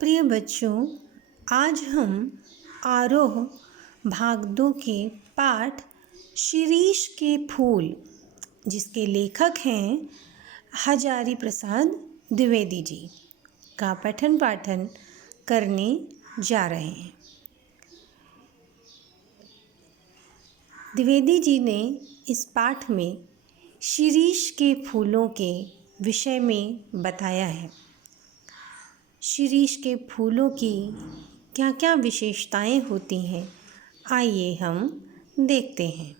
प्रिय बच्चों, आज हम आरोह भाग 2 के पाठ शिरीष के फूल, जिसके लेखक हैं हजारी प्रसाद द्विवेदी जी, का पठन पाठन करने जा रहे हैं। द्विवेदी जी ने इस पाठ में शिरीष के फूलों के विषय में बताया है। शिरीष के फूलों की क्या क्या विशेषताएं होती हैं, आइए हम देखते हैं।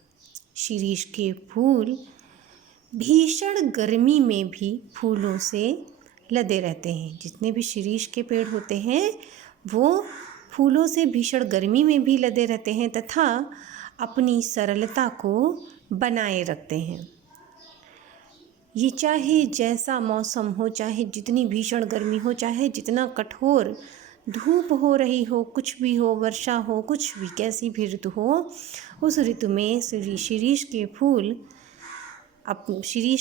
शिरीष के फूल भीषण गर्मी में भी फूलों से लदे रहते हैं। जितने भी शिरीष के पेड़ होते हैं वो फूलों से भीषण गर्मी में भी लदे रहते हैं तथा अपनी सरलता को बनाए रखते हैं। ये चाहे जैसा मौसम हो, चाहे जितनी भीषण गर्मी हो, चाहे जितना कठोर धूप हो रही हो, कुछ भी हो, वर्षा हो, कुछ भी, कैसी भी ऋतु हो, उस ऋतु में शिरीष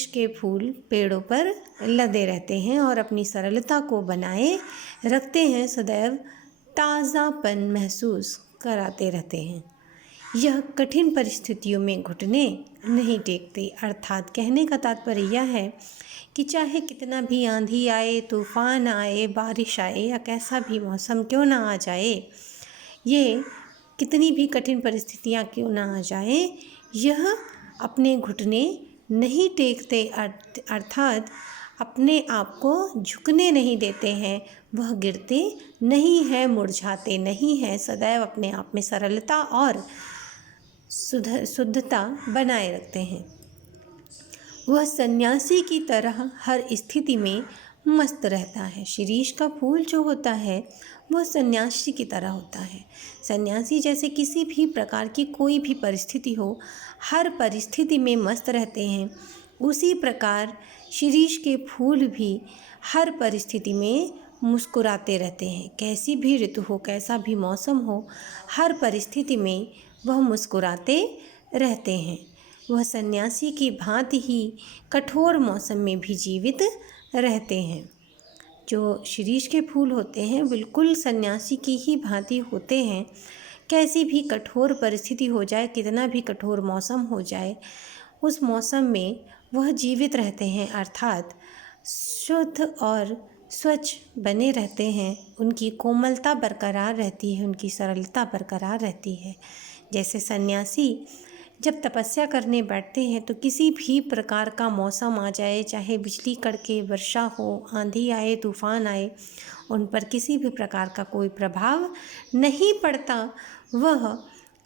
के फूल पेड़ों पर लदे रहते हैं और अपनी सरलता को बनाए रखते हैं, सदैव ताज़ापन महसूस कराते रहते हैं। यह कठिन परिस्थितियों में घुटने नहीं टेकते, अर्थात कहने का तात्पर्य यह है कि चाहे कितना भी आंधी आए, तूफान आए, बारिश आए या कैसा भी मौसम क्यों ना आ जाए, ये कितनी भी कठिन परिस्थितियाँ क्यों ना आ जाए, यह अपने घुटने नहीं टेकते, अर्थात अपने आप को झुकने नहीं देते हैं। वह गिरते नहीं हैं, मुरझाते नहीं हैं, सदैव अपने आप में सरलता और शुद्धता बनाए रखते हैं। वह सन्यासी की तरह हर स्थिति में मस्त रहता है। शिरीष का फूल जो होता है वह सन्यासी की तरह होता है। सन्यासी जैसे किसी भी प्रकार की कोई भी परिस्थिति हो, हर परिस्थिति में मस्त रहते हैं, उसी प्रकार शिरीष के फूल भी हर परिस्थिति में मुस्कुराते रहते हैं। कैसी भी ऋतु हो, कैसा भी मौसम हो, हर परिस्थिति में वह मुस्कुराते रहते हैं। वह सन्यासी की भांति ही कठोर मौसम में भी जीवित रहते हैं। जो शिरीष के फूल होते हैं बिल्कुल सन्यासी की ही भांति होते हैं। कैसी भी कठोर परिस्थिति हो जाए, कितना भी कठोर मौसम हो जाए, उस मौसम में वह जीवित रहते हैं, अर्थात शुद्ध और स्वच्छ बने रहते हैं। उनकी कोमलता बरकरार रहती है, उनकी सरलता बरकरार रहती है। जैसे सन्यासी जब तपस्या करने बैठते हैं तो किसी भी प्रकार का मौसम आ जाए, चाहे बिजली कड़के, वर्षा हो, आंधी आए, तूफान आए, उन पर किसी भी प्रकार का कोई प्रभाव नहीं पड़ता। वह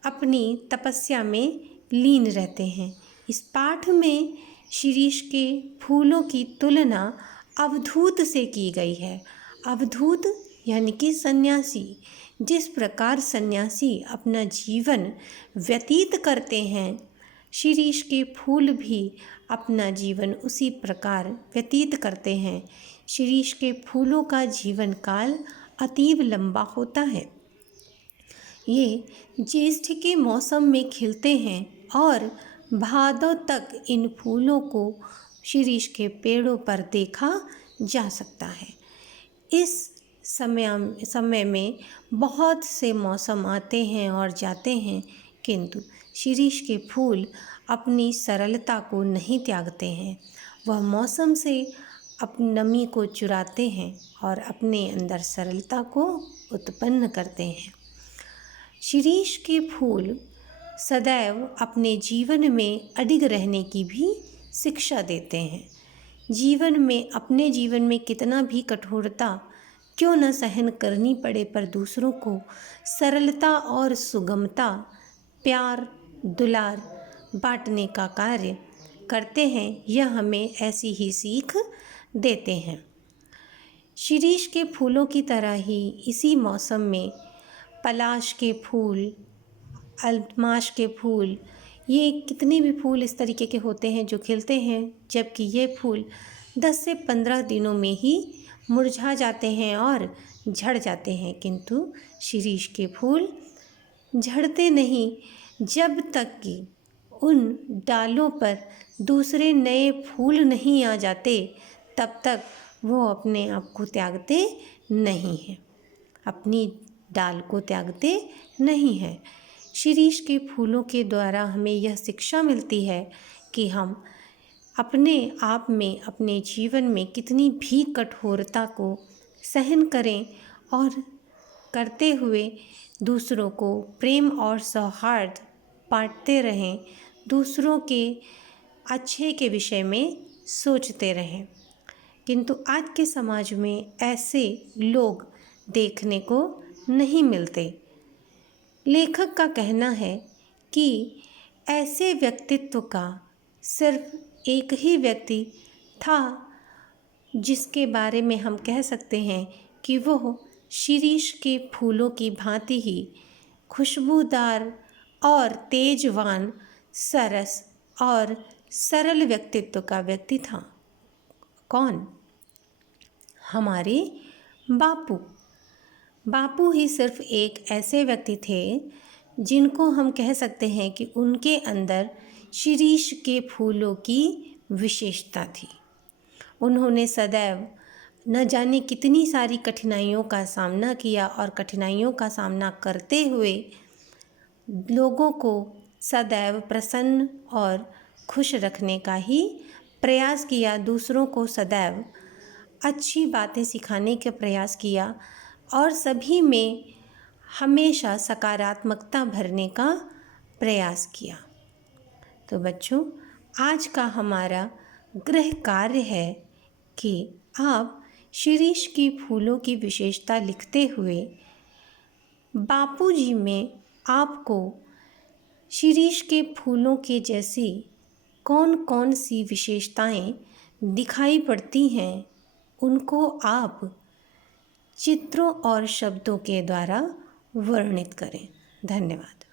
अपनी तपस्या में लीन रहते हैं। इस पाठ में शिरीष के फूलों की तुलना अवधूत से की गई है। अवधूत यानी कि सन्यासी। जिस प्रकार सन्यासी अपना जीवन व्यतीत करते हैं, शिरीष के फूल भी अपना जीवन उसी प्रकार व्यतीत करते हैं। शिरीष के फूलों का जीवन काल अतीव लंबा होता है। ये ज्येष्ठ के मौसम में खिलते हैं और भादों तक इन फूलों को शिरीष के पेड़ों पर देखा जा सकता है। इस समय में बहुत से मौसम आते हैं और जाते हैं, किंतु शिरीष के फूल अपनी सरलता को नहीं त्यागते हैं। वह मौसम से अपनी नमी को चुराते हैं और अपने अंदर सरलता को उत्पन्न करते हैं। शिरीष के फूल सदैव अपने जीवन में अडिग रहने की भी शिक्षा देते हैं। अपने जीवन में कितना भी कठोरता क्यों न सहन करनी पड़े, पर दूसरों को सरलता और सुगमता, प्यार, दुलार बांटने का कार्य करते हैं। यह हमें ऐसी ही सीख देते हैं। शिरीष के फूलों की तरह ही इसी मौसम में पलाश के फूल, अल्माश के फूल, ये कितने भी फूल इस तरीके के होते हैं जो खिलते हैं, जबकि ये फूल 10 से 15 दिनों में ही मुरझा जाते हैं और झड़ जाते हैं, किंतु शिरीष के फूल झड़ते नहीं। जब तक कि उन डालों पर दूसरे नए फूल नहीं आ जाते, तब तक वो अपने आप को त्यागते नहीं हैं। अपनी डाल को त्यागते नहीं हैं। शिरीष के फूलों के द्वारा हमें यह शिक्षा मिलती है कि हम अपने आप में, अपने जीवन में कितनी भी कठोरता को सहन करें और करते हुए दूसरों को प्रेम और सौहार्द बांटते रहें, दूसरों के अच्छे के विषय में सोचते रहें। किंतु आज के समाज में ऐसे लोग देखने को नहीं मिलते। लेखक का कहना है कि ऐसे व्यक्तित्व का सिर्फ एक ही व्यक्ति था जिसके बारे में हम कह सकते हैं कि वह शिरीष के फूलों की भांति ही खुशबूदार और तेजवान, सरस और सरल व्यक्तित्व का व्यक्ति था। कौन? हमारे बापू। बापू ही सिर्फ एक ऐसे व्यक्ति थे जिनको हम कह सकते हैं कि उनके अंदर शिरीष के फूलों की विशेषता थी। उन्होंने सदैव न जाने कितनी सारी कठिनाइयों का सामना किया और कठिनाइयों का सामना करते हुए लोगों को सदैव प्रसन्न और खुश रखने का ही प्रयास किया, दूसरों को सदैव अच्छी बातें सिखाने का प्रयास किया और सभी में हमेशा सकारात्मकता भरने का प्रयास किया। तो बच्चों, आज का हमारा गृह कार्य है कि आप शिरीष की फूलों की विशेषता लिखते हुए बापूजी में आपको शिरीष के फूलों के जैसी कौन कौन सी विशेषताएं दिखाई पड़ती हैं, उनको आप चित्रों और शब्दों के द्वारा वर्णित करें। धन्यवाद।